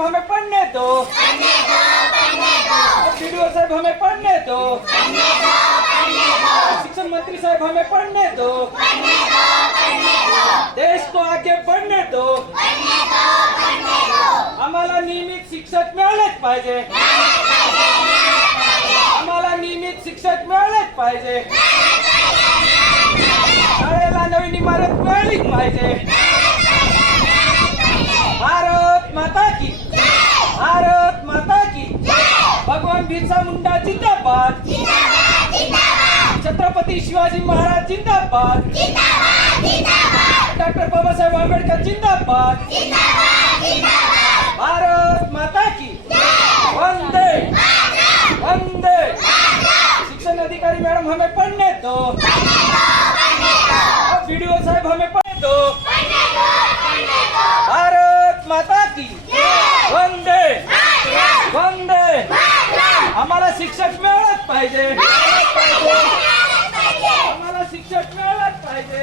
Madam हमें पढ़ने दो, BDO साहब हमें पढ़ने दो, शिक्षण मंत्री साहब हमें पढ़ने दो, देश को आगे बढ़ने दो, आम्हाला नियमित शिक्षक मिळालेच पाहिजे, आम्हाला नियमित शिक्षक मिळालेच पाहिजे, शाळेला नवीन इमारत मिळालीच पाहिजे। भारत माता की, भारत माता की, भगवान बिरसा मुंडा जिंदाबाद, छत्रपती शिवाजी महाराज जिंदाबाद, डॉक्टर बाबासाहेब आंबेडकर जिंदाबाद, भारत माता की, वंदे वंदे। शिक्षण अधिकारी मैडम हमें पढ़ने दो, बीडीओ साहब हमें पढ़ने दो, भारत माता की, वंदे वंदे। आम्हाला शिक्षक मिळालंच पाहिजे, आम्हाला शिक्षक मिळालंच पाहिजे।